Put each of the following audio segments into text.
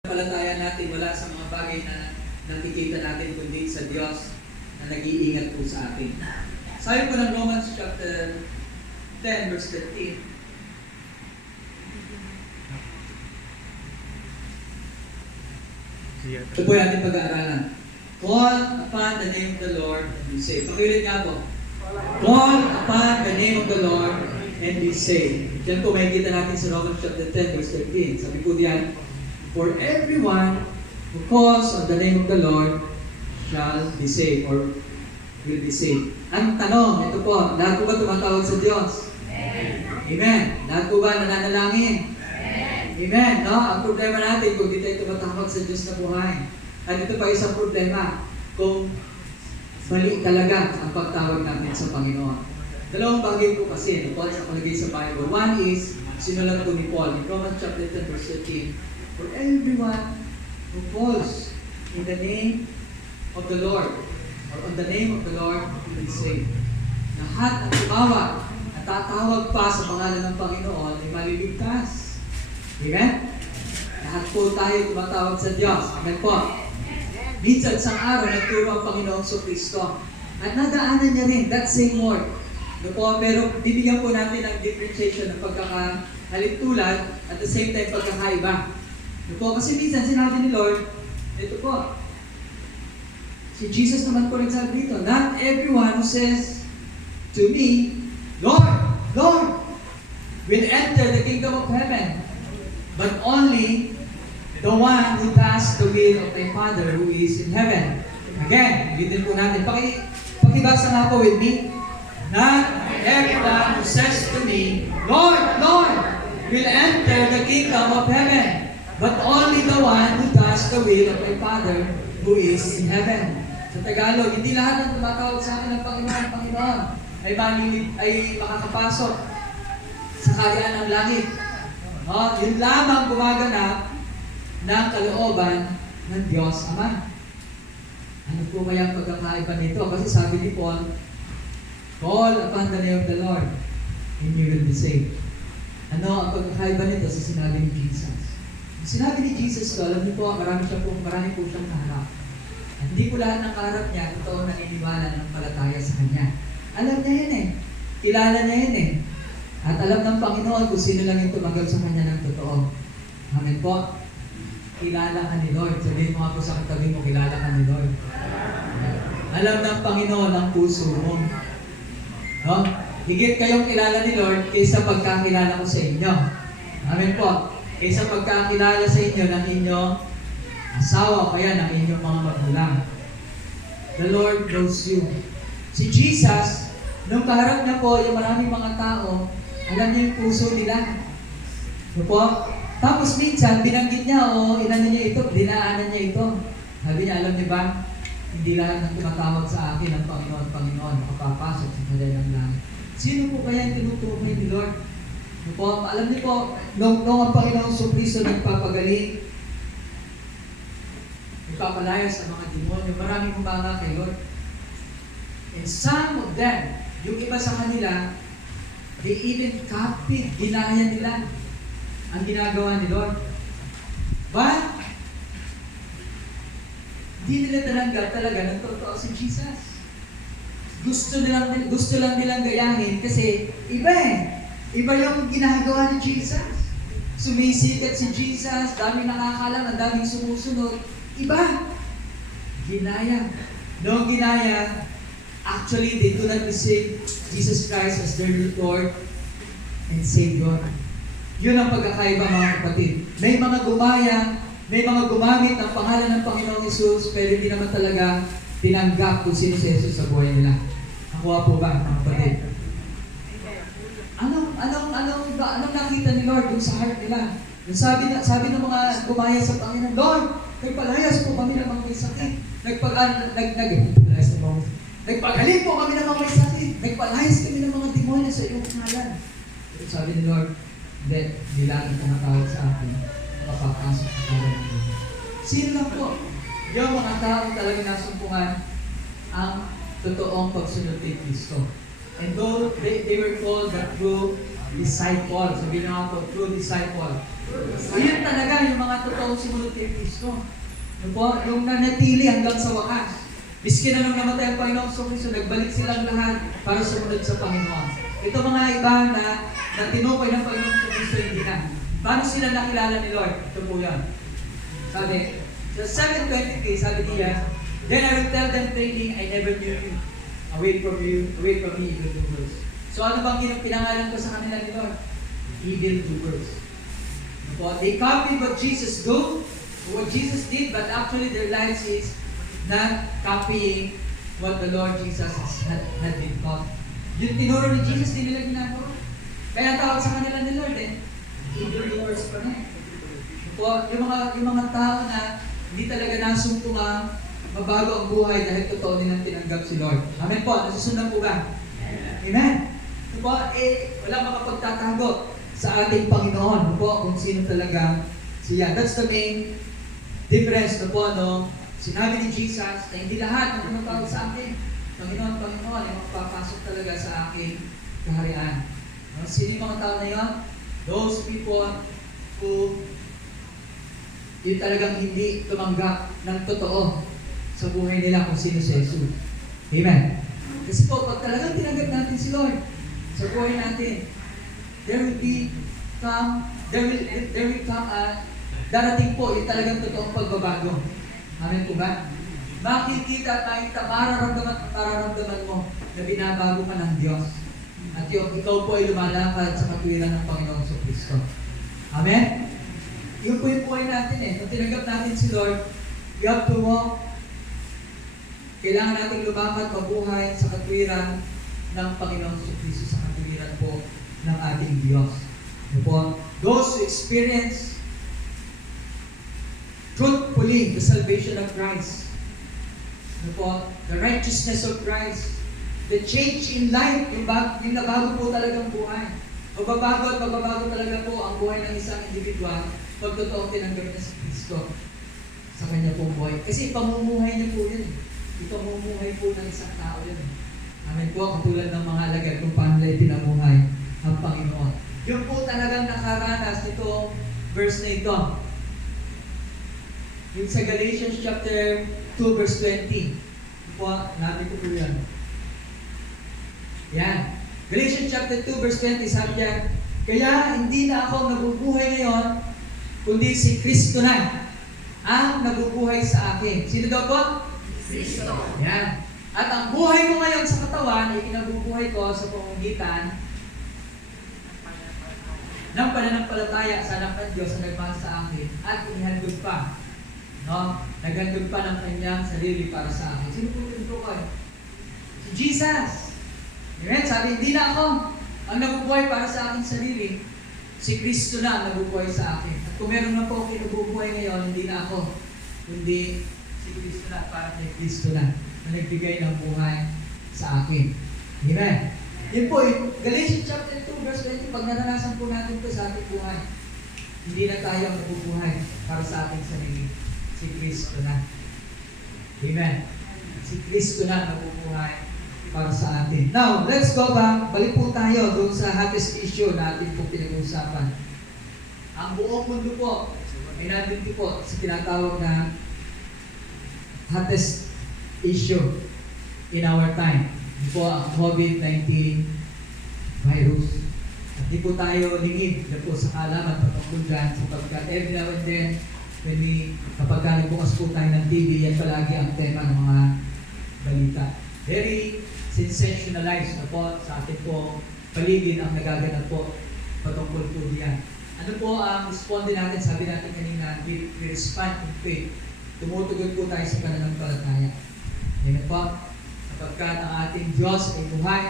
Palataya natin wala sa mga bagay na nakikita natin kundi sa Diyos na nag-iingat po sa atin. Sabi po ng Romans chapter 10 verse 13. Ito po yung ating pag-aaralan. Call upon the name of the Lord and be saved. Pakiulit nga po. Call upon the name of the Lord and be saved. Diyan po makikita natin sa Romans chapter 10 verse 13. Sabi po diyan, for everyone who calls on the name of the Lord shall be saved or will be saved. Ang tanong, ito po, lahat po ba tumatawag sa Diyos? Amen. Lahat po ba nananalangin? Amen. No? Ang problema natin kung di tayo tumatawag sa Diyos na buhay. At ito pa isang problema kung mali talaga ang pagtawag natin sa Panginoon. Dalawang bagay po kasi na Paul sa nakalagay sa Bible. One is, sinulat po ni Paul in Romans chapter 10 verse 13. For everyone who calls in the name of the Lord or on the name of the Lord will be saved. Lahat ang tumawag at tatawag pa sa pangalan ng Panginoon ay maliligtas. Amen? Lahat po tayo tumatawag sa Diyos. Amen po. Minsan sa araw, nagturo ang Panginoong Kristo. At nadaanan niya rin that same word. No po, pero bibigyan po natin ng differentiation ng pagkakahalintulad at the same time pagkakaiba. No po, kasi minsan sinabi ni Lord, ito po, si Jesus naman po nagsabi dito, not everyone who says to me, Lord, Lord, will enter the kingdom of heaven, but only the one who does the will of my Father who is in heaven. Again, ulitin po natin. Pakibasa nga po with me. Not everyone who says to me, Lord, Lord, will enter the kingdom of heaven, but only the one who does the will of my Father who is in heaven. Sa Tagalog, hindi lahat ng tumatawag sa akin ng Panginoon ay makakapasok sa kaharian ng langit. Yun lamang gumaganap ng kalooban ng Diyos Ama. Ano po kaya ang pagkakaiba nito? Kasi sabi ni Paul, call upon the name of the Lord and you will be saved. Ano ang pagkakaiba nito sa sinabi ni Jesus? Sinabi ni Jesus ko, alam niyo po, marami po siyang kaharap. At hindi po lahat ng kaharap niya, totoo naniniwala ng palataya sa Kanya. Alam niya yun eh. Kilala niya yun eh. At alam ng Panginoon kung sino lang yung tumagal sa Kanya ng totoo. Amen po. Kilala ka ni Lord. Sabihin mo ako sa katabi mo, kilala ka ni Lord. Alam ng Panginoon ang puso mo. No? Higit kayong kilala ni Lord kaysa pagkakilala ko sa inyo. Amen po. Kaysa pagkakilala sa inyo ng inyong asawa, kaya ng inyong mga magulang. The Lord knows you. Si Jesus, nung kaharap niya po yung maraming mga tao, alam niya yung puso nila. No po? Tapos minsan, binanggit niya inano niya ito, dinaanan niya ito. Sabi niya, alam niyo ba, hindi lahat ng tumatawag sa akin ng Panginoon, makapapasok sa kanilang langit. Sino po kaya yung tinutukoy ni Lord? No po? Alam niyo po, nung ang Panginoong Kristo nagpapagaling, nagpapalaya sa mga demonyo, maraming humanga kay Lord. And some of them, yung iba sa kanila, they even copied, ginaya nila ang ginagawa ni Lord. But, hindi nila tanggap talaga ng totoo si Jesus. Gusto lang nilang gayahin kasi iba eh. Iba yung ginagawa ni Jesus. Sumisikat si Jesus, daming nakakalam, ang daming sumusunod. Iba. Ginaya. No ginaya, actually, they do not receive Jesus Christ as their Lord and Savior. Yun ang pagkakaiba mga kapatid. May mga gumamit ng pangalan ng Panginoong Hesus, pero hindi naman talaga tinanggap kung sino si Jesus sa buhay nila. Nakuha po ba mga kapatid? Anong nakita ni Lord dun sa heart nila? Sabi ng mga gumaya sa Panginoon, Lord, nagpalayas po kami ng mga may sakit. Nagpagaling po kami ng mga may sakit. Nagpalayas kami ng mga demonyo sa iyong pangalan. Sabi ni Lord, hindi lang tumatawag sa akin, makapapasok sa kalan ng Diyos. Sino lang po? Yung mga tao talagang nasumpungan ang totoong pagsunod kay Kristo. And though they were called the true disciple, sabi nga po, true disciple. Ayun talaga yung mga totoong sumunod kay Kristo. Ano po? Yung nanatili hanggang sa wakas. Miski na nung namatay ang Panginoong Kristo, nagbalik silang lahat para sumunod sa Panginoon. Ito mga iba na tinukoy ng Panginoong Kristo, hindi na. Paano sila nakilala ni Lord? Ito po yan. Sabi, sa 7:23, sabi niya, then I will tell them plainly, I never knew you. Away from me, evildoers. So ano bang pinangalan ko sa kanila ni Lord? Evildoers. They copied what Jesus do, what Jesus did, but actually their lives is not copying what the Lord Jesus had been taught. Yung tinuro ni Jesus, di nila ginagawa. Kaya tawag sa kanila ni Lord evildoers pa rin. Yung mga tao na hindi talaga nasungtungang mabago ang buhay dahil totoo nilang tinanggap si Lord. Amen po. Nasusundan po ba? Amen. Walang makapagtatago sa ating Panginoon kung sino talaga siya. That's the main difference sinabi ni Jesus na hindi lahat ng tumatawag sa akin, Panginoon, ay magpapasok talaga sa aking kaharian. Sino yung mga tao na yun? Those people who yung talagang hindi tumanggap ng totoo sa buhay nila kung sino si Jesus. Amen. Kasi po, pag talagang tinanggap natin si Lord sa buhay natin, darating po yung talagang totoong pagbabago. Amen po ba? Makikita at mararamdaman mo na binabago ka ng Diyos. At ikaw po ay lumalakad sa katwiran ng Panginoong Kristo. Amen? Yun po yung buhay natin Kung tinanggap natin si Lord, we have to walk. Kailangan natin lumakad, mabuhay sa katwiran ng Panginoong Kristo, sa katwiran po ng ating Diyos. Those who experience truthfully the salvation of Christ, the righteousness of Christ, the change in life, yung nabago po talagang buhay. Magbabago talaga po ang buhay ng isang individual pag totoong tinanggap niya si Kristo sa kanya pong buhay. Kasi pamumuhay niya po yun. Pamumuhay po ng isang tao yun. Amen po, katulad ng mga alagad kung paano nila pinamuhay ang Panginoon. Yung po talagang nakaranas nito, verse na ito. Yung sa Galatians chapter 2 verse 20. Natin ko po yan. Yan. Galatians chapter 2 verse 20, sabi niya, kaya hindi na ako nabubuhay ngayon, kundi si Kristo na ang nabubuhay sa akin. Sino daw po? Kristo. Yan. At ang buhay ko ngayon sa katawan ay kinabubuhay ko sa pamamagitan ng pananampalataya sa anak ng Diyos na nagmahal sa akin at inihandog pa. Naghandog pa ng kanyang sarili para sa akin. Sino po ito ko? Si Jesus. Amen? Sabi, hindi na ako ang nabubuhay para sa aking sarili. Si Kristo na ang nabubuhay sa akin. At kung meron na po ako nabubuhay ngayon, hindi na ako. Kundi si Kristo na, para kay Kristo na nagbigay ng buhay sa akin. Amen? Yan po, Galatians chapter 2 verse 20, pag naranasan po natin ito sa ating buhay, hindi na tayo ang nabubuhay para sa ating sarili. Si Kristo na. Amen? Si Kristo na nabubuhay para sa atin. Now, let's go back. Balik po tayo doon sa hottest issue na ating po pinag-uusapan. Ang buong mundo po ay nandito po sa tinatawag na hottest issue in our time. Ito po ang COVID-19 virus. At di po tayo lingid na po sa kaalaman patungkol dyan sapagkat every now and then kapag nagbukas po tayo ng TV, yan palagi ang tema ng mga balita. Very sensationalized na po sa ating po paligid ang nagaganap po patungkol po diyan. Ano po ang responde natin? Sabi natin kanina, we respond in faith. Tumutugon po tayo sa pananampalataya. Yan po, sapagkat ang ating Diyos ay buhay,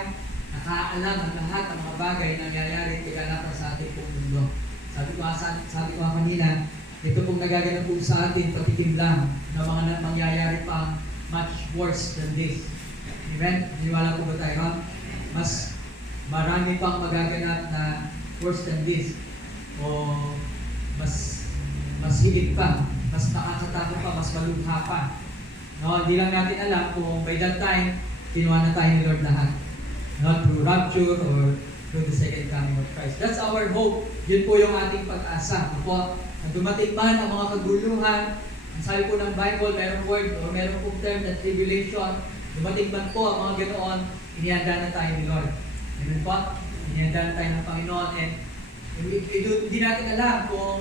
nakaalam ang lahat ng mga bagay na nangyayari kaganapan sa ating pong mundo. Sabi ko kanina, ito pong nagaganap po sa atin, patikim lang na mga mangyayari pang much worse than this. Amen? Niniwala po ba tayo? Mas marami pang magaganap na worse than this. O mas higit pa, mas nakakatakot pa, mas malubha pa. Hindi lang natin alam kung by that time, kinuha na tayo ni Lord lahat. Through rapture or through the second coming of Christ. That's our hope. Yun po yung ating pag-asa. Ano po? Na dumating man ang mga kaguluhan, ang sabi po ng Bible, mayroong word o mayroong pong term na tribulation, dumating man po ang mga ganoon, inihanda na tayo ni Lord. Amen po? Inihanda na tayo ng Panginoon. And hindi natin alam kung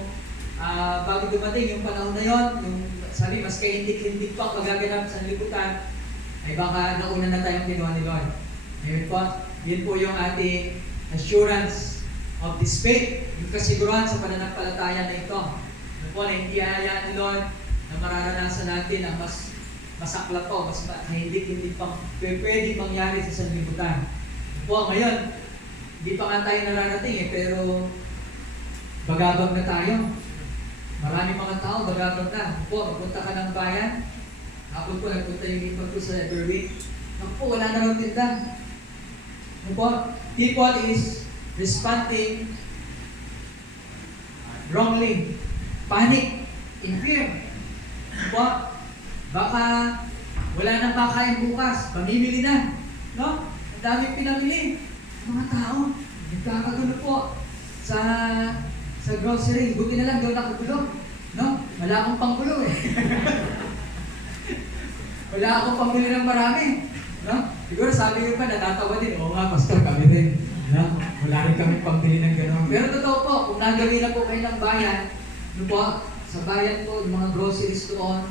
bago dumating yung panahon na yon, yung sabi, mas kaya hindi pa magaganap sa liputan, ay baka nauna na tayong kinuha ni Lord. Amen po? Yun po yung ating assurance of this faith, yung kasiguruhan sa pananampalataya na ito. Ano po, na hindi hayaan ni Lord na mararanasan natin ang mas masakla po, mas hindi pang pwede mangyari sa sanlibutan. Ano po, ngayon, hindi pa nga tayo nararating pero bagabag na tayo. Marami mga tao, bagabag na. Ano po, magpunta ka ng bayan, hapon po, nagpunta yung ipon ko sa Berwick. Ano po, wala na raw tinda. Ano po, people is responding wrongly, panic, in fear. Po, baka wala nang makain bukas, pamimili na. No? Ang daming pinamili. Mga tao, nagkakagulo po sa grocery. Buti na lang doon nakagulo. No? Wala akong panggulo eh. Wala akong pambili ng marami. No? Siguro sabi ko pa, natatawa din. Oo nga, pastor, kami din. No? Wala rin kami pambili ng gano'n. Pero totoo po, kung nagawin na po kayo ng bayan, no po, sa bayan po, yung mga groceries doon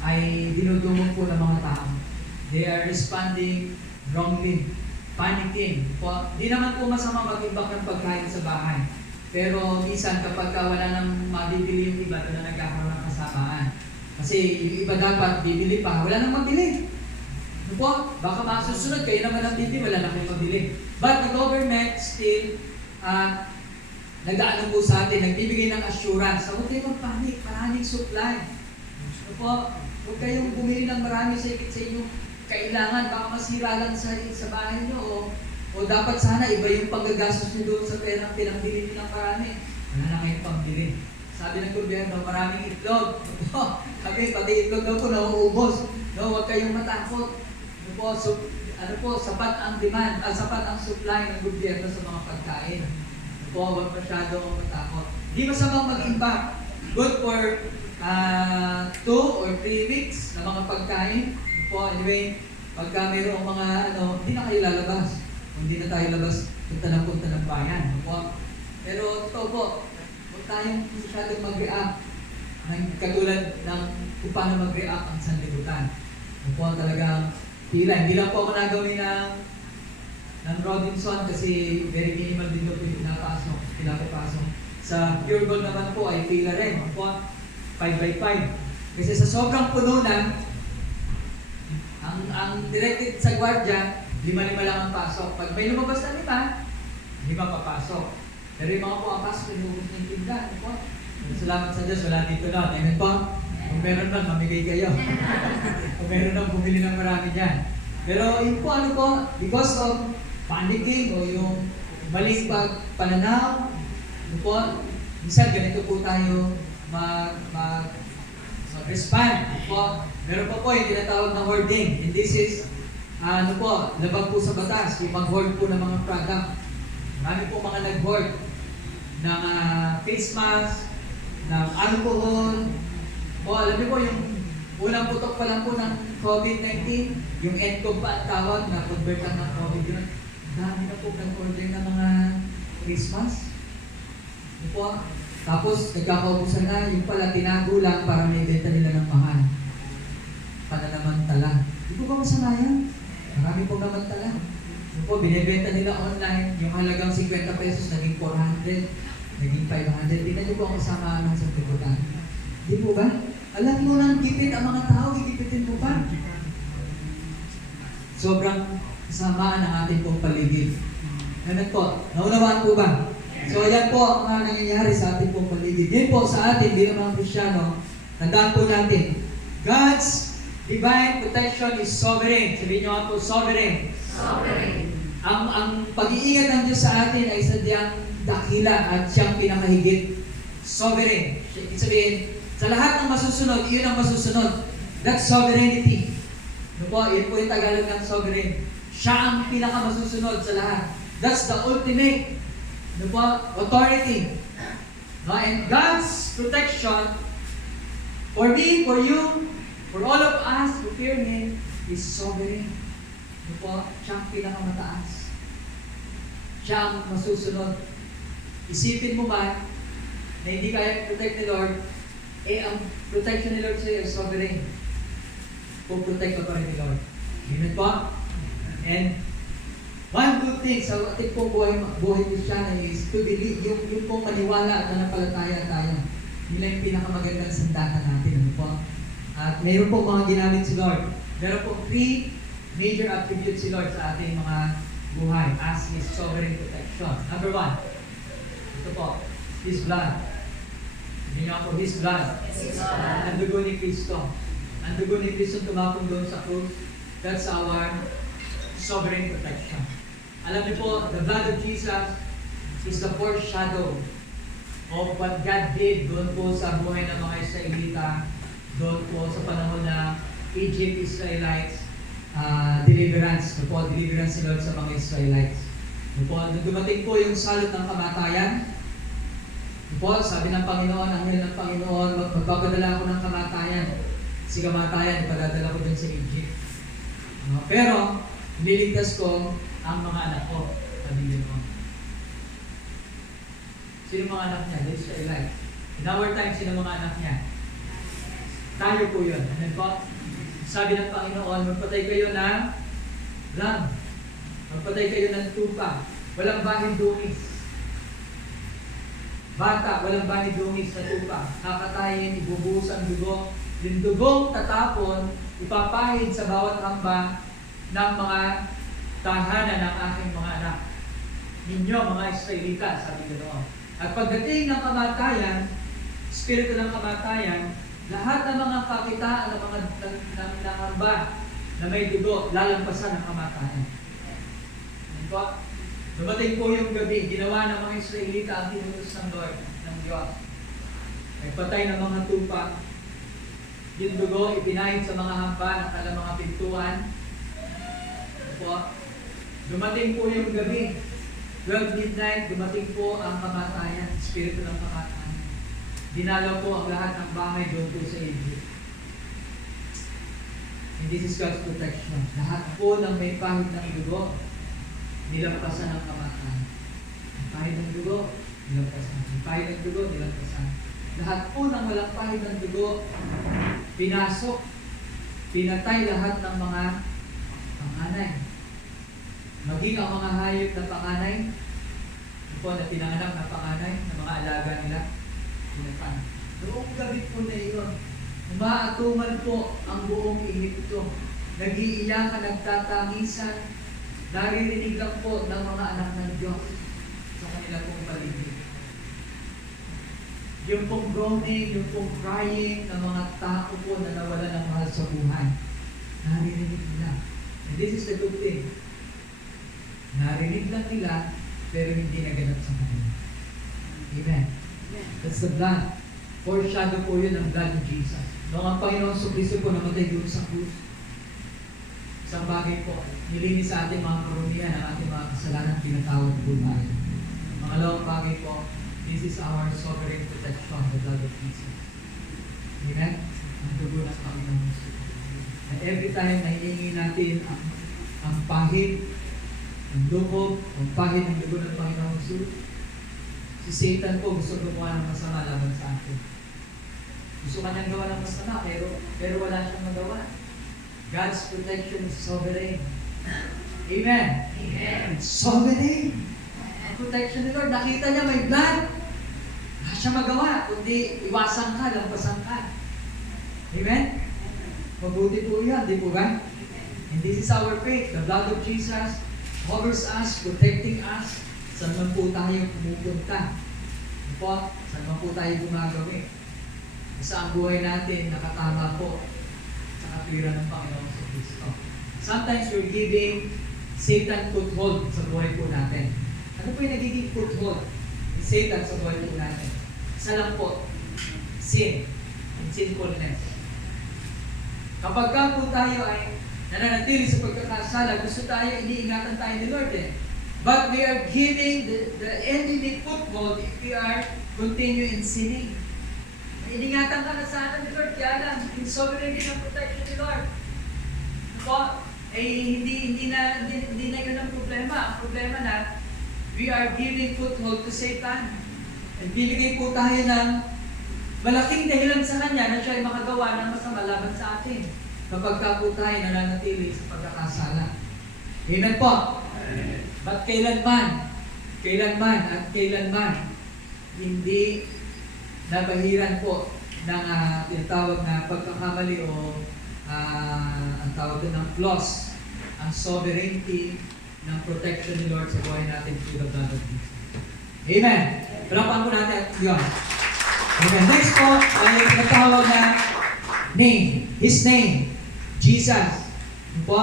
ay dinudumog po ng mga tao. They are responding wrongly, panicking. Po, di naman po masama mag-imbak ng pagkain sa bahay. Pero minsan kapag wala nang mabibili yung iba, doon na nagkakaroon ng kasamaan. Kasi yung iba dapat bibili pa, wala nang mabili. Ano po? Baka masusunod, kayo naman ang bibili, wala na kayong mabili. But the government still nag-aano po sa atin, nagbibigay ng assurance. Huwag kayong magpanik, maraming supply. Ano po? Huwag kayong bumili ng marami sa inyong kailangan, baka masira lang sa bahay nyo. O dapat sana iba yung panggagastos nyo doon sa perang pinambili nyo ng marami. Wala na kayong pambili. Sabi ng gobyerno, maraming itlog. Sabi, pati itlog daw po nauubos. No, huwag kayong matakot. Ano po, sapat ang demand, sapat ang supply ng gobyerno sa mga pagkain. Huwag masyadong matakot. Di masamang mag-impact. Good for 2 or 3 weeks na mga pagkain. Anyway, pagka mayroong mga hindi na kayo lalabas. Kung hindi na tayo labas, punta ng bayan. Pero ito po, huwag tayong masyadong mag-react katulad ng kung paano mag-react ang sanlibutan. Talagang pila. Hindi lang po ako nagawin ng Robinson kasi very minimal din po yung pinapapasok. Sa Pure Gold naman po ay pila rin. 5x5. Kasi sa sobrang puno na, ang directed sa gwardiya, 5 lang ang pasok. Pag may lumabas na 5 papasok. Pero yung mga po ang pasok, pinubos ng tindahan. Salamat sa Diyos, wala dito na. Amen po? Kung meron lang, mamigay kayo. Kung meron lang, bumili ng marami dyan. Pero yun po, because of panicking o yung maling pananaw, minsan ganito po tayo mag-respond. Meron pa po yung tinatawag na hoarding. And this is, labag po sa batas, yung mag-hoard po ng mga product. Marami po mga nag-hoard ng face mask, ng alcohol. Alam niyo po, yung unang putok pa lang po ng COVID-19, yung NCOV pa ang tawag na convert lang ng COVID yun. Dami na po nag-order ng mga face mask. Tapos, nagkakaubusan na, yung pala tinago lang para may benta nila ng mahal. Pananamantala. Di po ba masama yan? Marami po namantala. Binibenta nila online, yung halagang 50 pesos, naging 400, naging 500. Tingnan niyo po ang kasamaan ng sanlibutan. Di po ba? Alam mo lang, gipit ang mga tao, gigipitin mo pa. Sobrang kasamaan ang ating pong paligid. Ano po? Naunawaan po ba? So, yan po ang mga nangyayari sa ating pong paligid. Yan po sa atin, bilang mga Kristyano, tandaan po natin, God's divine protection is sovereign. Sabihin nyo nga po, sovereign. Sovereign. Ang pag-iingat ng Diyos sa atin ay sadyang dakila at siyang pinakahigit. Sovereign. Ibig sabihin, sa lahat ng masusunod, iyon ang masusunod. That's sovereignty. Yun po yung Tagalog ng sovereign. Siya ang pinakamasusunod sa lahat. That's the ultimate authority. And God's protection for me, for you, for all of us who fear Him is sovereign. Siya ang pinakamataas. Siya ang masusunod. Isipin mo man na hindi kaya protect ni Lord, ang protection ni Lord sa iyo is sovereign. Protect ka pa rin ni Lord. Amen po? And one good thing sa ating pong buhay Kristiyano is to believe, yung pong maniwala at nanampalataya tayo. Yun lang yung pinakamagandang sandakan natin. Ano po? At mayroon po mga ginamit si Lord. Meron po 3 major attributes si Lord sa ating mga buhay as His sovereign protection. Number 1, ito po, His blood. Hindi nga po, His blood. Ang dugo ni Kristo. Ang dugo ni Kristo tumapong doon sa krus. That's our sovereign protection. Alam niyo po, the blood of Jesus is the foreshadow of what God did doon po sa buhay ng mga Israelita, doon po sa panahon ng Egypt, Israelites, deliverance. Deliverance ni Lord sa mga Israelites. Nung dumating po yung salot ng kamatayan, sabi ng Panginoon, anghel ng Panginoon, magpapadala ako ng kamatayan. Si kamatayan, ipadadala ko dun sa Egypt. Pero, nililigtas ko ang mga anak ko. Sabi mo. Sino mga anak niya? The Israelites. In our time, sino mga anak niya? Tayo po yun. Ano po? Sabi ng Panginoon, magpatay kayo ng lamb. Magpatay kayo ng tupa. Walang bahid dungis. Bata, walang bahid dungis na tupa. Kakatayin, ibubuhos ang dugo. Yung dugong tatapon, ipapahid sa bawat hamba ng mga tahanan ng aking mga anak. Ninyo, mga Israelita, sabi ko noon. At pagdating ng kamatayan, spirito ng kamatayan, lahat ng mga kakitaan ng mga hamba na may dugo, lalampasan ng kamatayan. Dumating po yung gabi, ginawa ng mga Israelita ang tinutos ng Lord, ng Diyos. Nagpatay ng mga tupa, yung dugo, ipinahid sa mga hamba ng kanilang mga pintuan. Dumating po yung gabi, 12 midnight, dumating po ang kamatayan, spirito ng kamatayan. Dinalaw po ang lahat ng bahay doon po sa Egypt. And this is God's protection. Lahat po ng may pahid ng dugo, nilampasan ng kamatayan. Ang pahid ng dugo, nilampasan. Ang pahid ng dugo, nilampasan. Lahat po ng walang pahid ng dugo, pinasok, pinatay lahat ng mga panganay. Maging ang mga hayop na panganay, na pinanganak na panganay, na mga alaga nila, pinatay. Noong gabi po na iyon, umaatungan po ang buong Ehipto. Nag-iiyakan, nagtatangisan, naririnig lang po ng mga anak ng Diyos sa kanila pong paligid. Yung pong groaning, yung pong crying ng mga tao po na nawala ng mahal sa buhay. Naririnig nila. And this is the good thing. Narinig lang nila, pero hindi naganap sa kanila. Amen. That's the blood. Foreshadow po yun ng blood of Jesus. Noong ang Panginoon Kristo po namatay doon sa krus, isang bagay po, nilinis sa ating mga karumihan ang ating mga kasalanan, pinatawad po tayo. Pangalawang bagay po, this is our sovereign protection, the blood of Jesus. Amen? Ang dugo ng Panginoon Kristo. And every time na hihingi natin ang pahid, ang dugo, ang pahid ng dugo ng Panginoon Kristo, si Satan po gusto gumawa ng masama laban sa atin. Gusto kanyang gawa ng masama, pero wala siyang magawa. God's protection is sovereign. Amen? Amen. It's sovereign. Ang protection ni Lord, nakita niya may blood. Wala siyang magawa, kundi iwasan ka, lampasan ka. Amen? Mabuti po yan, di po ba? And this is our faith. The blood of Jesus covers us, protecting us. Saan man po tayo pumupunta? Saan man po tayo gumagawi? Sa ang buhay natin, nakatama po sa katwiran ng Panginoon sa Kristo. Sometimes we're giving Satan foothold sa buhay po natin. Ano po yung nagiging foothold ni Satan sa buhay po natin? Isa lang po, sin and sinfulness. Kapag ka po tayo ay nananatili sa pagkakasala, gusto tayo, iniingatan tayo ni Lord But we are giving the enemy foothold if we are continue in sinning. Iningatan ka na sana ni Lord, kaya lang, yung sovereignty ng protection ni Lord. Ako, hindi na yun ang problema. Ang problema na, we are giving foothold to Satan. At bibigay po tayo ng malaking dahilan sa Kanya na siya ay makagawa ng masama laban sa atin kapag ka po tayo nananatili sa pagkakasala. Amen po. But kailanman hindi nabahiran po ng tinatawag na pagkakamali o ang tawag ng flaws, ang sovereignty ng protection ni Lord sa buhay natin through the blood of Jesus. Amen. Palapakan po natin at Diyos. Amen. Next po ay tinatawag na name. His name. Jesus. Ano po?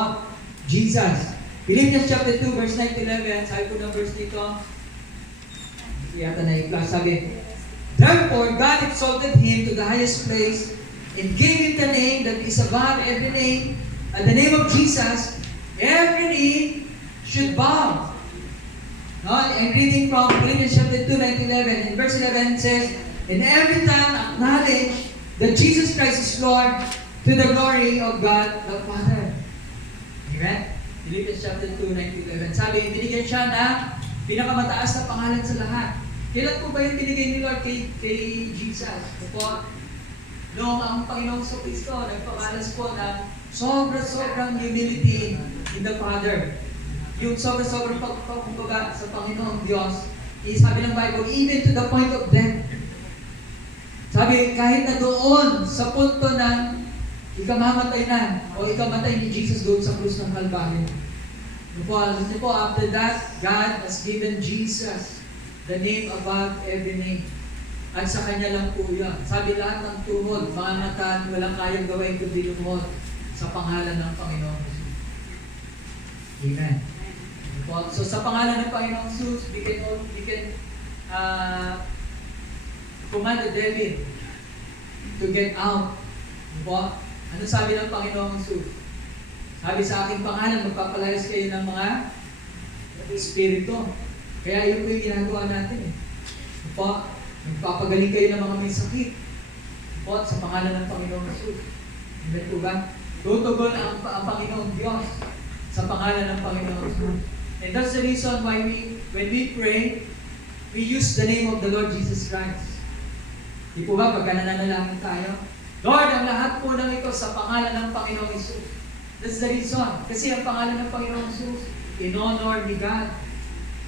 Jesus. Philippians chapter 2, verse 9 to 11. Sabi po ng verse dito. Yata na i-class. Sabi, therefore, God exalted Him to the highest place and gave Him the name that is above every name. At the name of Jesus, every knee should bow. No? I'm reading from Philippians chapter 2, 9 to 11. In verse 11 says, and every tongue acknowledge that Jesus Christ is Lord to the glory of God the Father. Amen? Philippians chapter 2, 9 to 11. Sabi, binigyan siya na pinakamataas na pangalan sa lahat. Kailan po ba yung binigay ni Lord kay Jesus? Po, noong ang Panginoong Kristo nagpamalas po ng sobrang humility in the Father. Yung sobrang pagpapakumbaga sa Panginoong Diyos, sabi ng Bible, even to the point of death. Sabi, kahit na doon sa punto ng ikamamatay na o ikamatay ni Jesus doon sa krus ng Kalbaryo. Po, after that, God has given Jesus the name above every name. At sa Kanya lang po yan. Sabi lahat ng tuhod, mga mata, walang kayang gawin kundi lumuhod sa pangalan ng Panginoong Jesus. Amen. So sa pangalan ng Panginoong Jesus, we can command the devil to get out. Ano sabi ng Panginoong Jesus? Sabi sa aking pangalan, magpapalayas kayo ng mga espiritu. Kaya yun po yung ginagawa natin. Magpapagaling kayo ng mga may sakit. Sa pangalan ng Panginoong Jesus. Amen po ba? Tutugon ang Panginoong Diyos sa pangalan ng Panginoong Jesus. And that's the reason why when we pray, we use the name of the Lord Jesus Christ. Di po ba, pagka nananalangin tayo, Lord, ang lahat po ng ito sa pangalan ng Panginoong Jesus. That's the reason. Kasi ang pangalan ng Panginoong Jesus, in-honor ni God.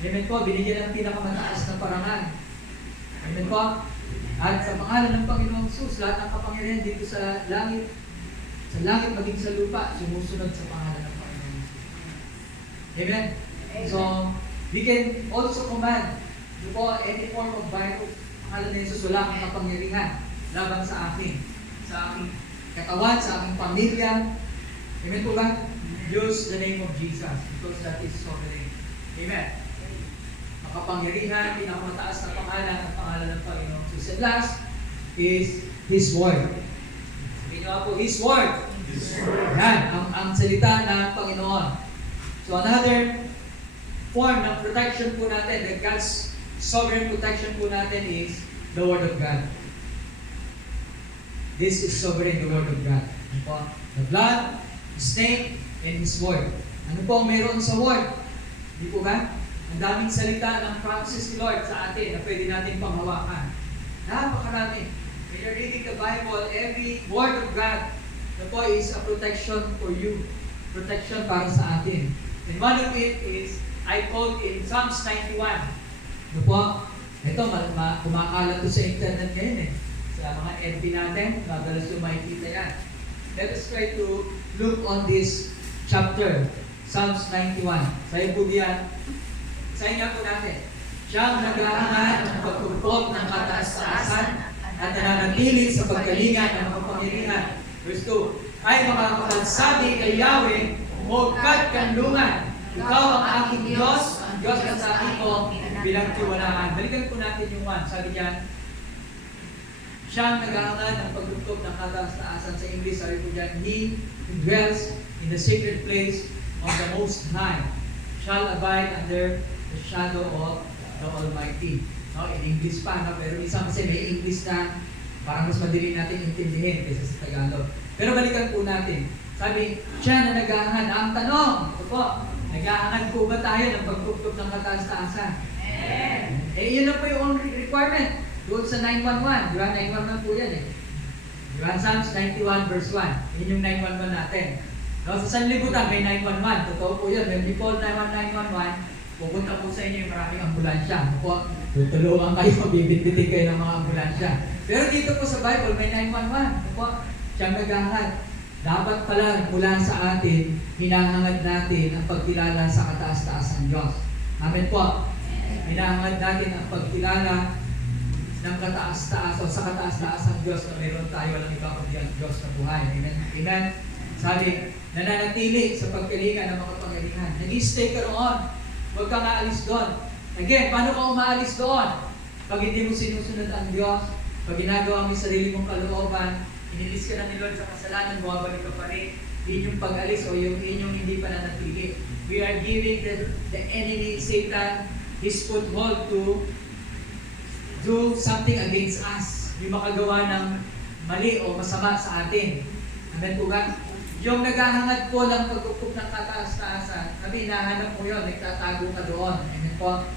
Amen po, binigyan ng pinakamataas na parangal. Amen po. At sa pangalan ng Panginoong Jesus, lahat ng kapangyarihan dito sa langit maging sa lupa, sumusunod sa pangalan ng Panginoong Jesus. Amen? So, we can also command any form of virus. Pangalan ng Jesus, wala kang kapangyarihan laban sa akin katawan, sa aking pamilya. Amen po ba? Use the name of Jesus because that is sovereign. Amen. Makapangyarihan, pinakamataas na pangalan, ang pangalan ng Panginoon Jesus. And last is His Word. Ginawa po, His Word. Yan, ang salita ng Panginoon. So another form ng protection po natin, the God's sovereign protection po natin is the Word of God. This is sovereign, the Word of God. Ano po? The blood, His name, and His Word. Ano po ang meron sa Word? Hindi po ba? Ang daming salita ng promises ni Lord sa atin na pwede natin panghawakan. Napakarami. When you're reading the Bible, every Word of God, ano po, is a protection for you. Protection para sa atin. And one of it is, I quote in Psalms 91. Ano po? Ito, kumakalat to sa internet ngayon sa mga FB natin, madalas yung makikita yan. Let us try to look on this chapter, Psalms 91. Sayo po diyan, sayo nga po natin. Siyang nag-aangan ng pagtupot ng kataas-taasan at nananatili sa pagkalinga ng makapangyarihan. Verse 2, ay makakapagsabi kay Yahweh, huwag kanlungan. Ikaw ang aking Diyos, ang Diyos ng sa akin ko, bilang tiwalaan. Balikan po natin yung 1. Sabi diyan, siyang nag-aangan ng pagtupot ng kataas-taasan. Sa English, sabi po diyan, He who dwells in the sacred place of the Most High shall abide under the shadow of the Almighty. No, in English pa, no? Pero isang kasi may English na parang mas madali natin intindihin kaysa sa Tagalog. Pero balikan po natin. Sabi, siya na nag-aangad. Ang tanong, ito po, nag-aangad po ba tayo ng pagtugtog ng kataas-taasan? Yun lang po yung requirement. Doon sa 911, di ba? 911 po yan eh. Di ba? Psalms 91 verse 1. Yun yung 911 natin. No, sa sanlibutan may 911. Totoo po yun. When you call 911, pupunta po sa inyo yung maraming ambulansya. Po, tutulungan kayo, bibit-bitin kayo ng mga ambulansya. Pero dito po sa Bible, may 911. Po, siyang nag-ahad. Dapat pala mula sa atin, hinahangad natin ang pagkilala sa kataas-taas ng Diyos. Amen po. Hinahangad natin ang pagkilala ng kataas-taas o sa kataas-taas ng Diyos na meron tayo walang iba kundi ang Diyos na buhay. Amen. Amen. Sabi, nananatili sa pagkalinga ng mga pangyarihan. Nag-stay ka roon. Huwag kang aalis doon. Again, paano ka umaalis doon? Pag hindi mo sinusunod ang Diyos, pag ginagawa mo yung sarili mong kalooban, inilis ka na ni Lord sa kasalanan, bumabalik ka pa rin. Yun yung pag-alis o yung inyong hindi pa nanatili. We are giving the enemy, Satan, his foothold to do something against us. Yung makagawa ng mali o masama sa atin. Amen po ba? Yung naghahangad po lang pagkukup ng kataas-taasan, sabi, hinahanap mo yun, nagtatago ka doon. Amen po?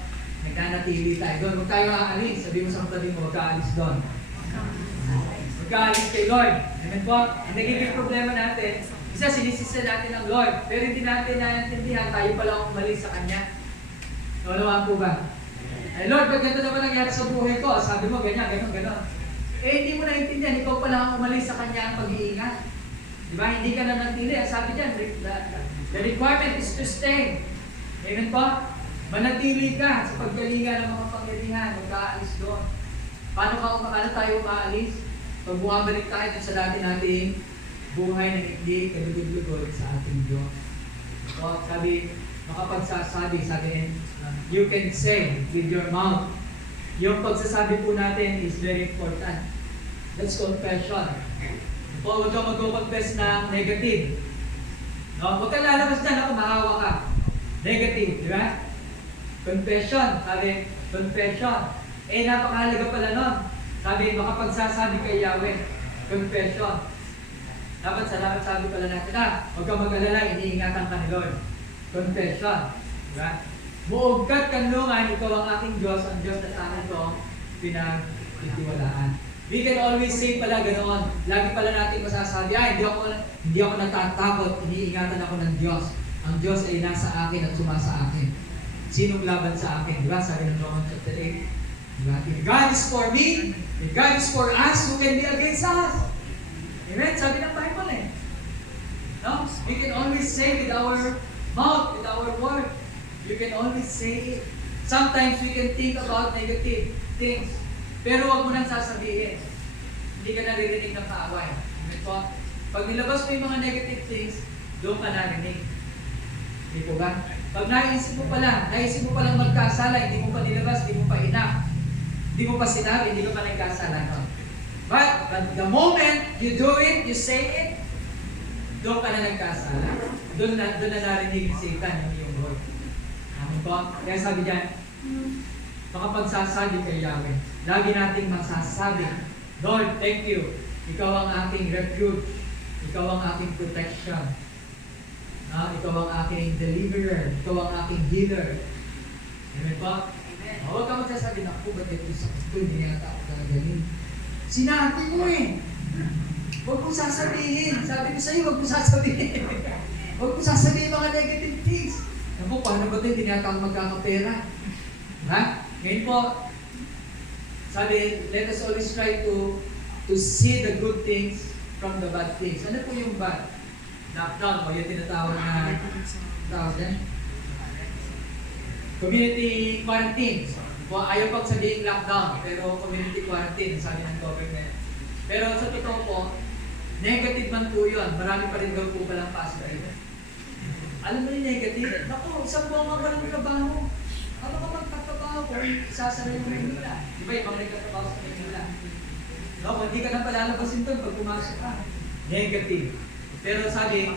Nagnanatili tayo doon. Huwag tayo aalis. Sabi mo sa katabi mo, huwag ka aalis doon. Huwag ka aalis kay Lord. Amen po? Ang nagiging problema natin, isa sinisisa natin ang Lord, pero hindi natin naintindihan, tayo pala ang umalis sa Kanya. Naunawaan po ba? Ay Lord, ba't ganito naman nangyari sa buhay ko? Sabi mo, ganyan, ganon. Hindi mo naintindihan, ikaw pala ang umalis sa Kanya ang pag-iingat. Diba? Hindi ka na nagtili. Sabi dyan, the requirement is to stay. Amen po? Manatili ka sa paggalinga ng mga pangyarihan. Huwag ka aalis doon. Paano tayo umaalis? Pag bumabalik tayo sa dati nating buhay na hindi kalugod-lugod sa ating Diyos. So, sabi, makapagsasabi, you can say with your mouth. Yung pagsasabi po natin is very important. That's confession. O huwag kang mag-confess ng negative. No? Huwag kang lalabas dyan, ako mahawa ka. Negative, di ba? Confession, sabi, confession. Napakahalaga pala nun. Sabi, makapagsasabi kay Yahweh. Confession. Dapat salamat sabi pala natin, huwag kang mag-alala, iniingatan ka ni Lord. Confession. Di ba? Buog ka't kanlungan, ikaw ang aking Diyos, ang Diyos na sa akin ito, pinagtitiwalaan. We can always say pala ganoon. Lagi pala natin masasabi, hindi ako natatakot, iniingatan ako ng Diyos. Ang Diyos ay nasa akin at sumasa akin. Sinong laban sa akin? Diba? Sabi ng Romans chapter 8. Diba? If God is for me, if God is for us, who can be against us? Amen? Sabi ng Bible eh. No? We can always say with our mouth, with our word. You can always say it. Sometimes we can think about negative things. Pero huwag mo nang sasabihin. Hindi ka naririnig ng kaaway. Amen po? Pag nilabas mo yung mga negative things, doon ka narinig. Hindi po ba? Pag naisip mo palang magkasala, hindi mo pa nilabas, hindi mo pa inak, hindi mo pa sinabi, hindi ka pa nagkasala. No? But the moment you do it, you say it, doon ka na nagkasala. Doon na narinig si Satan yung iyong word. Amen po? Kaya sabi dyan, makapagsasabi kay Yahweh. Lagi nating masasabi, Lord, thank you. Ikaw ang aking refuge. Ikaw ang aking protection. Ikaw ang aking deliverer. Ikaw ang aking healer. Amen po? Amen. Huwag ka magsasabi, naku, ba't ito sa gusto? Hindi yata ako gagaling. Sinabi mo eh. Huwag mo sasabihin. Sabi ko sa'yo, huwag mo sasabihin. Huwag mo sasabihin mga negative things. Naku, paano ba ito? Hindi yata ako magkakapera. Ha? Ngayon po, sabi, let us always try to see the good things from the bad things. Ano po yung bad? Lockdown o yung tinatawag na community quarantine. Po, ayaw pag sabihin lockdown, pero community quarantine, sabi ng government. Pero sa totoo po, negative man po yun. Marami pa rin daw po palang positive. Alam mo yung negative? Naku, isang buwan nga walang trabaho. Ano ka magtatrabaho kung isasara yung Manila? Di ba yung mga nagtatrabaho sa Manila? No, hindi ka na palalabasin doon pag pumasok ka. Negative. Pero sabi,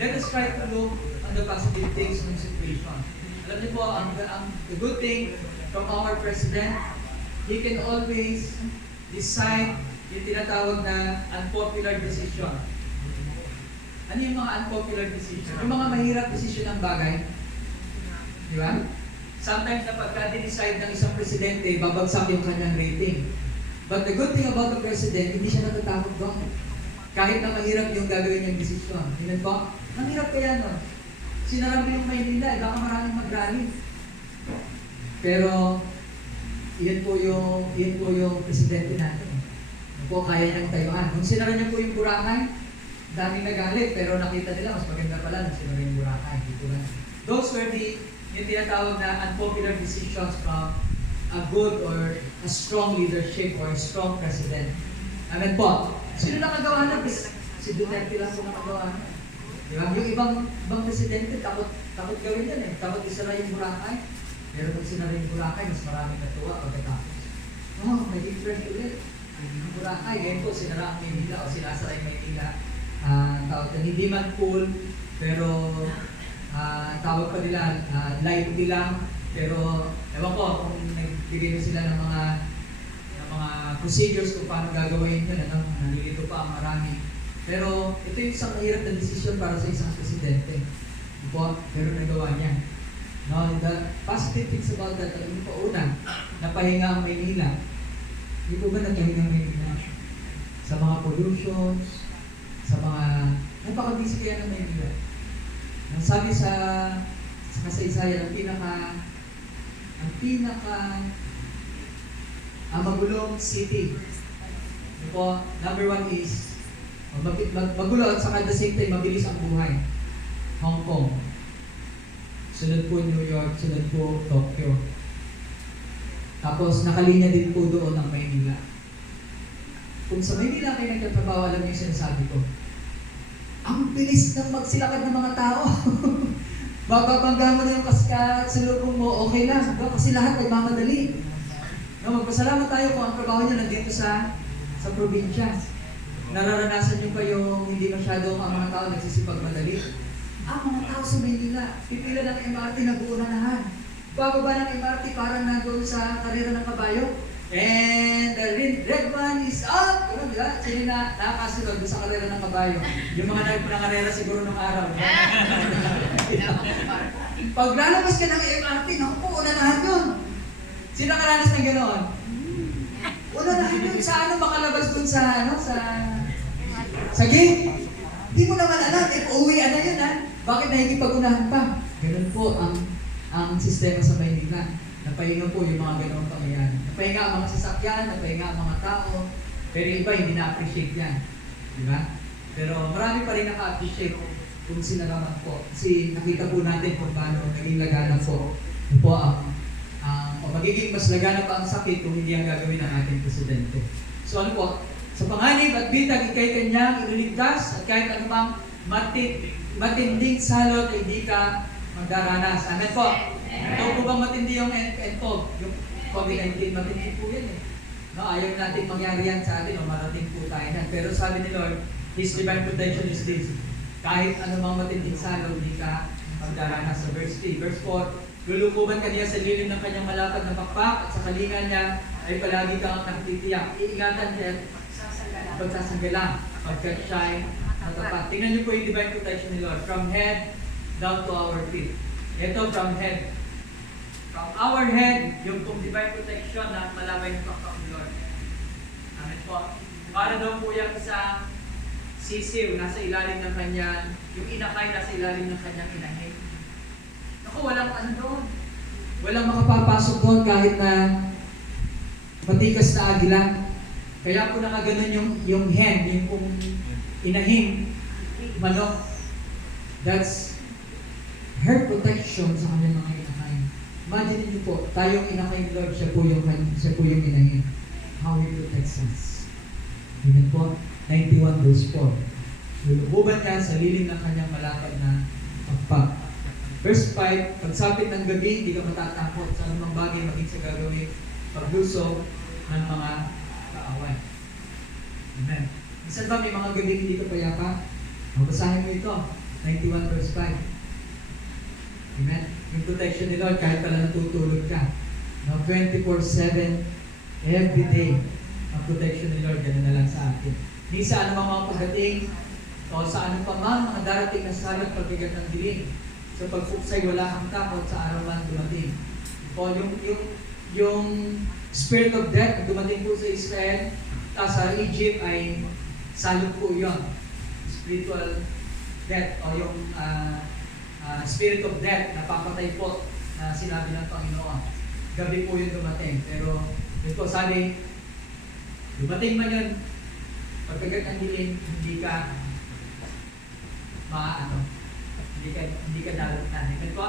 let us try to look on the positive things ng situation. Alam niyo po, the good thing from our President, he can always decide yung tinatawag na unpopular decision. Ano yung mga unpopular decision? Yung mga mahirap decision ng bagay. Di ba? Sometimes na pagka-decide ng isang presidente, babagsak yung kanyang rating. But the good thing about the president, hindi siya natatakot doon. Kahit na mahirap yung gagawin niyang desisyon. Hindi po? Mahirap kaya nun. Sinarami yung Maynila, baka maraming mag-rally. Pero, yan po yung presidente natin. Yan po, kaya niyang tayuan. Kung sinara niya po yung Boracay, daming nagalit, pero nakita nila, mas maganda pala nung sinara yung Boracay. Those were yung tinatawag na unpopular decisions from a good or a strong leadership or a strong president. Amen po. Sino nakagawa na? Si Duterte lang po nakagawa na. Diba? Yung ibang presidente, takot gawin yan eh. Takot isara yung Boracay. Pero kung sinara yung Boracay, mas maraming natuwa pagkatapos. Oh, naging friend ulit. Yung Boracay, ngayon po, sinara ang Maynila o sinasara yung Maynila. Tawag na, hindi man cool, pero tawag pa nila, lively lang. Pero, ewan ko, kung nagbigay na sila ng mga procedures kung paano gagawin yun, nalilito pa ang marami. Pero, ito yung isang mahirap na decision para sa isang presidente. Pero nagawa niya. No, the positive things about that, alam po, una, napahinga ang Maynila. Hindi po ba napahinga ang Maynila? Sa mga pollutions, sa mga, napaka-busy kaya ng Maynila. Ang sabi sa kasaysayan, ang magulong city. Ano po, number one is, magulo at saka at the same time, mabilis ang buhay. Hong Kong. Sunod po New York, sunod po Tokyo. Tapos nakalinya din po doon ang Maynila. Kung sa Maynila kayo nagtatrabaho, alam niyo yung sinasabi ko. Ang bilis ng magsilakad ng mga tao. Bababangga mo na yung kasalubong mo, okay lang. Kasi lahat ay mamadali. No, magpasalamat tayo kung ang trabaho niyo nandito sa probinsya. Nararanasan niyo pa yung hindi masyadong ang mga tao nagsisipag madali. Ang mga tao sa Maynila, pipila ng MRT, nag-uunahan. Bababa ng MRT para na doon sa karera ng kabayo. And the red one is up! Ano ba? Sino na nakakasunod sa karera ng kabayo? Yung mga nagpanangarera siguro ng araw. Pag lalabas ka ng MRT, naku po, unanahan yun. Sino nakaranas ng gano'n? Unanahan yun. Sa ano makalabas dun sa gate? Hindi mo naman alam. Uuwian na yun, ha? Bakit nahikipag-unahan pa? Ganun po ang sistema sa Maynila. Napahinga po yung mga ganoong pangyayari. Napahinga ang mga sasakyan, napahinga ang mga tao, pero iba hindi na-appreciate yan. Di ba? Pero marami pa rin naka-appreciate kung sinaraman po. Kasi nakita po natin kung paano naging lagana po. Ito po magiging mas lagana pa ang sakit kung hindi ang gagawin ng ating presidente. So ano po? Sa panganib at bitag, ikay kanyang ililigtas at kahit anumang matinding salot ay hindi ka magdaranas. Amen po. Ito po bang matindi yung NCOV? Yung COVID-19, matindi po yan eh. No, ayaw natin mangyari yan sa atin, marating po tayo na. Pero sabi ni Lord, His divine protection is this. Kahit anumang matinding salot, hindi ka magdaranas. Sa verse 3. Verse 4, lulukuban ka niya sa lilim ng kanyang malapad na pakpak at sa kalingan niya ay palagi kang nakatitiyak. Iingatan niya pagsasanggala pagkat siya ay matapat. Tingnan niyo po yung divine protection ni Lord. From head down to our feet. Ito from head. From our head, yung pong divine protection na malabay ng pakpak ni Lord. Amen po. Para daw po yung isang sisiw nasa ilalim ng kanyang, yung inakay nasa ilalim ng kanyang inahin. Naku, walang ano doon. Walang makapapasok doon kahit na matikas na agila. Kaya po nakaganon yung hen, yung pong inahin, manok. That's her protection sa kanyang mga inakay. Imagine niyo po, tayong inakay ni Lord, siya po yung inahin. How He protects us. Amen po. 91 verse 4. Lulububan ka sa lilim ng kanyang malapad na pagpak. Verse 5, pagsapit ng gabi, hindi ka matatakot sa anumang bagay maging sa gagawin pagluso ng mga kaaway. Amen. Minsan ba may mga gabi hindi ka payapa? Basahin mo ito. 91 verse 5. Amen. yung protection ni Lord kahit pala natutulog ka. No, 24/7, every day, ang protection ni Lord, ganun na lang sa atin. Di sa anumang mga pagdating, o sa anong pa man, mga darating na salat pagbigat ng dilim. So pagpuksay, wala kang takot sa araw man dumating. O yung spirit of death na dumating po sa Israel, sa Egypt ay salot po yun. Spiritual death o yung spirit of death na papatay po na sinabi ng Panginoon. Gabi po yun dumating. Pero ito sabi, dumating man yun, pagkagat ng dilim, hindi ka hindi ka dalutan. Ito,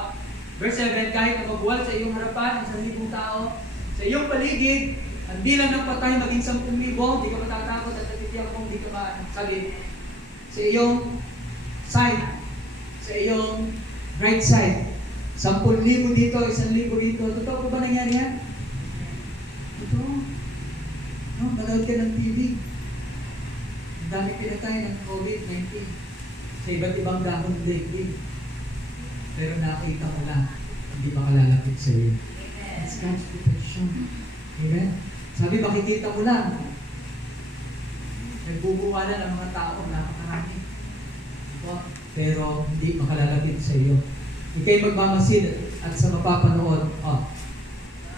verse 7, kahit na magbuwal sa iyong harapan, 1,000 tao, sa iyong paligid, ang bilang ng patay maging 10,000, hindi ka matatakot at natitiyak kung hindi ka sabi, sa iyong side, sa iyong right side, 10,000 dito, 1,000 dito. Totoo ko ba nangyari yan? Totoo. No, manood ka ng TV. Ang dami pinatay ng COVID-19 sa iba't ibang dahon ng daigdig. Pero nakita mo lang, hindi makalalapit sa iyo. It's God's protection. Amen? Sabi, makikita mo lang. Nagbubuwalan ang mga tao, napakarami. Pero hindi makalalapit sa iyo. Ika'y magmamasid at sa mapapanood.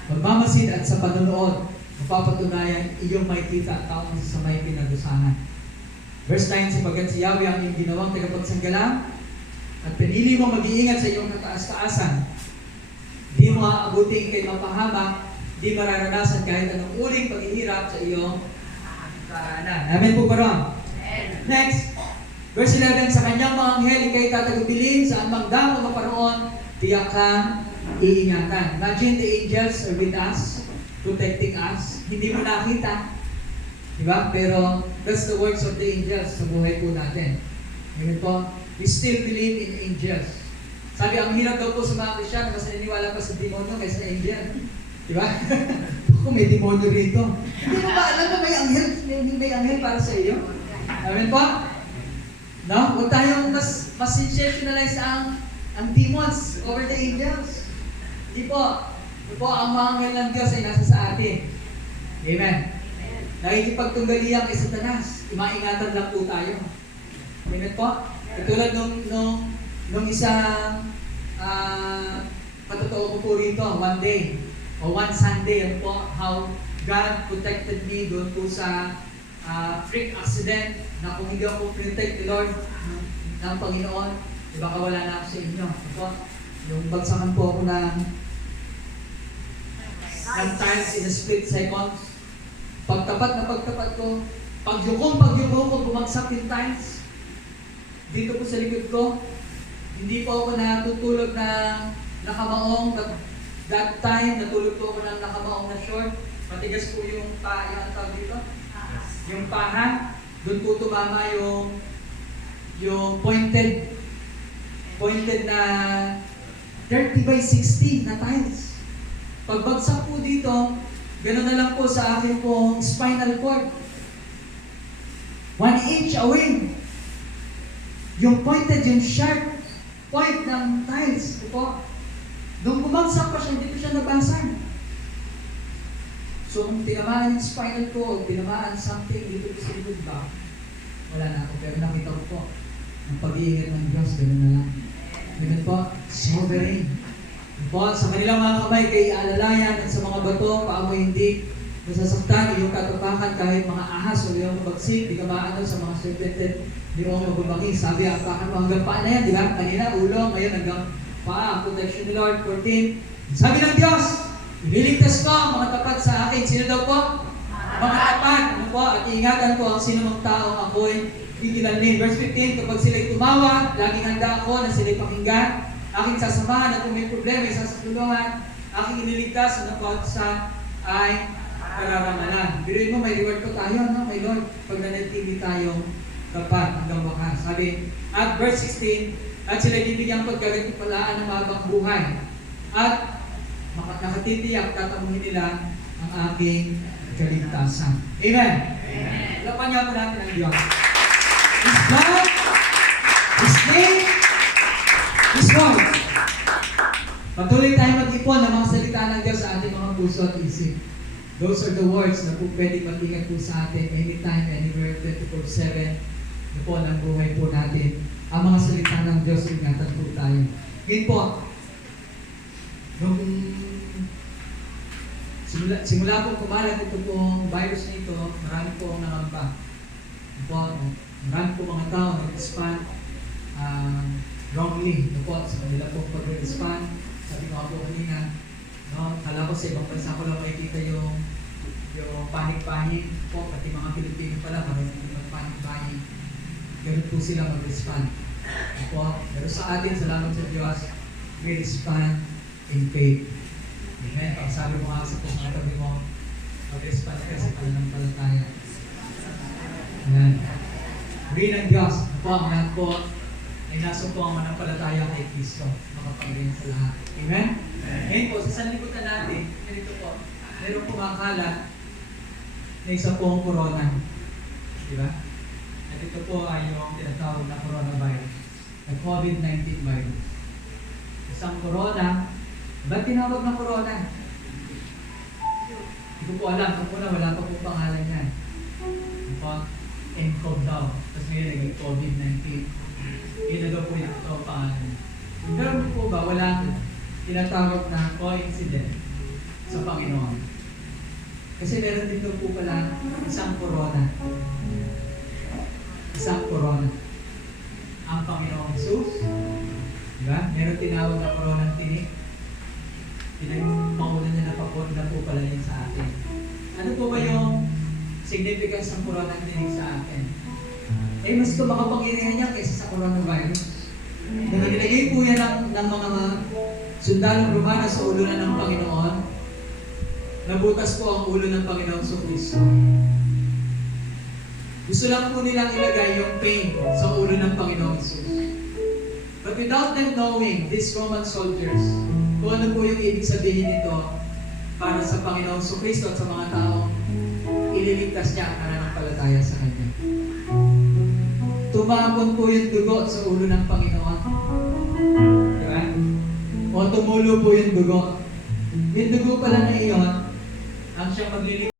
Magmamasid at sa panonood, mapapatunayan iyong makikita at taong sa may pinagusahan. Verse 9, sapagkat si Yahweh ang iyong ginawang tagapagsanggalang at pinili mo mag-iingat sa iyong kataas-taasan. Di mo aabutin kay mapahamak, di mararanasan kahit anong uling paghihirap sa iyong karaanan. Amen po ba ron? Next, verse 11, sa kanyang mga anghel ikay tatagabilin sa anumang damo maparoon, tiyak kang iingatan. Imagine the angels are with us, protecting us. Hindi mo nakita. Diba? Pero that's the works of the angels sa buhay po natin. Amen po? We still believe in angels. Sabi, ang hirap daw po sa mga Kristiyan, mas naniniwala pa sa demonyo kaysa angel. Diba? Kung may demonyo rito. Hindi mo ba alam na may anghel para sa iyo? Amen po? No? Huwag tayong mas sensationalize ang demons over the angels. Hindi po. Hindi po, ang mga anghel ng Diyos ay nasa sa atin. Amen. Nakikipagtunggalian kay Satanas. Imaingatan lang po tayo. Amen po? Katulad nung isang patotoo ko po rito, one day, o one Sunday, ano po, how God protected me doon po sa freak accident na kung hindi ako protect ni Lord ng Panginoon, di baka wala na ako sa inyo. Ano po? Yung bagsakan po ako ng times in a split seconds. Pagtapat ko, pagyuko ko, bumagsak yung tiles. Dito po sa likod ko, hindi po ako natutulog ng nakamaong. That time, natulog po ako ng nakamaong na short. Matigas po yung tawag dito. Yung paha. Doon po tumama yung pointed na 30/60 na tiles. Pagbagsak po dito, gano'n na lang po sa akin pong spinal cord. 1 inch away. Yung pointed, yung sharp point ng tiles. Ito. Nung bumagsak pa siya, hindi ko siya nabasag. So kung tinamaan yung spinal cord, tinamaan something dito sa likod ba, wala na ako. Pero nakita ko po, ang pag-iingat ng Diyos, gano'n na lang. Ganun po, sovereign. Po, sa kanilang mga kamay kay alalayan at sa mga bato, paamo hindi nasasaktan, iyong katapakan kahit mga ahas o iyong mabagsik, di ka maano sa mga serpented, di mo magbabangis. Sabi, apakan mo hanggang paa na yan, di ba? Kanina, ulo, ngayon hanggang paa, protection ni Lord, 14. Sabi ng Diyos, iniligtas ko ang mga tapat sa akin. Sino daw po? Mga tapat. Ano po? At ingatan ko ang sinumang taong ako'y gigilalin. Verse 15, kapag sila'y tumawa, laging handa ako na sila'y pakinggan. Aking sasamahan at kung may problema, isasatulungan. Aking iniligtas na po sa ay kararamalan. Biruin mo, may reward ko tayo, no? May Lord, pag nanatili tayo tapat hanggang wakas. Sabi, at verse 16, at sila'y bibigyan pagkagatipalaan ng mahabang buhay. At nakatitiyak, tatamuhin nila ang aking kaligtasan. Amen? Amen. Lapan niya po natin ang Diyos. His blood, His name, His voice. Patuloy tayo mag-ipon ng mga salita ng Diyos sa ating mga puso at isip. Those are the words na po pwede mag-ingat po sa atin anytime, anywhere, 24/7. Ito po ang buhay po natin. Ang mga salita ng Diyos, ingatan po tayo. Ngayon po, nung simula po kumalat ito pong virus na ito, marami po ang nangamba. Marami po mga tao nag-respond wrongly. Ito po, sa kanila pong pag-respond. Sabi ko po kanina, no, kala ko sa ibang bansa ko lang makikita yung panic buying po, pati mga Pilipino pala, marunong yung panic buying. Ganun po sila mag-respond. Po, pero sa atin, salamat sa Diyos, we respond in faith. Amen. Pag sabi mo nga sa mga tabi mo, mag-respond ka sa pananampalataya. Amen. Rin ng Diyos, po, ang lahat po, ay nasa po ang manampalataya kay Kristo, makapangyarihan sa lahat. Amen? Ngayon po, sa sanlibutan natin, ganito po, meron kumakalat na isa pong corona. Di ba? At ito po ay yung tinatawag na coronavirus, na COVID-19 virus. Isang corona, ba't tinawag na corona? Hindi ko po alam, kung una wala pa pong pangalan yan. NCOV daw, tapos ngayon naging COVID-19. Yun na daw po yung ito pangalan. Pero po ba, walang tinatawag na coincident sa Panginoon? Kasi meron dito po pala isang corona. Isang corona. Ang Panginoong Jesus. Diba? Meron tinawag na corona ng tinik. Pinag-maulan niya na papon na po pala yun sa atin. Ano po ba yung significance ng corona ng tinik sa atin? Eh, mas makapangyarihan niya kaysa sa coronavirus. Nung nilagay po yan ng mga sundalong Romano sa ulo na ng Panginoon, nabutas po ang ulo ng Panginoon sa Kristo. Gusto lang po nilang ilagay yung pain sa ulo ng Panginoon Jesus. But without them knowing, these Roman soldiers, kung ano po yung ibig sabihin nito para sa Panginoon sa Kristo at sa mga taong ililigtas niya ang pananampalataya sa Kanya. Tumapon po yung dugo sa ulo ng Panginoon. Diba? O tumulo po yung dugo. Yung dugo pala na iyon, ang siyang magliligtas